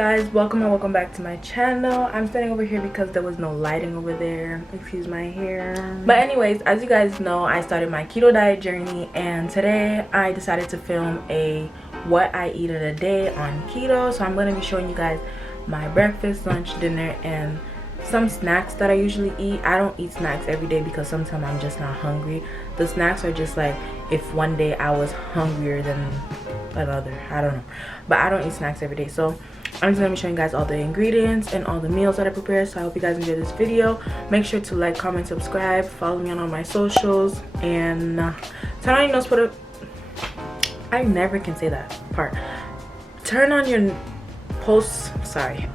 guys, welcome back to my channel. I'm standing over here because there was no lighting over there, excuse my hair. But anyways, as you guys know, I started my keto diet journey, and today I decided to film a what I eat in a day on keto. So I'm going to be showing you guys my breakfast, lunch, dinner, and some snacks that I usually eat. I don't eat snacks every day because sometimes I'm just not hungry. The snacks are just like if one day I was hungrier than another, I don't know. But I don't eat snacks every day, so I'm just gonna be showing you guys all the ingredients and all the meals that I prepare. So I hope you guys enjoy this video. Make sure to like, comment, subscribe, follow me on all my socials, and turn on your notification. I never can say that part. Turn on your post, sorry.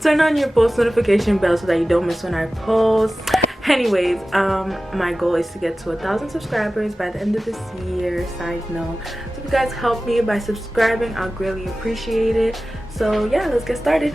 Turn on your post notification bell so that you don't miss when I post. Anyways, my goal is to get to 1,000 subscribers by the end of this year. Side note, so if you guys help me by subscribing, I'll greatly appreciate it. So yeah, let's get started.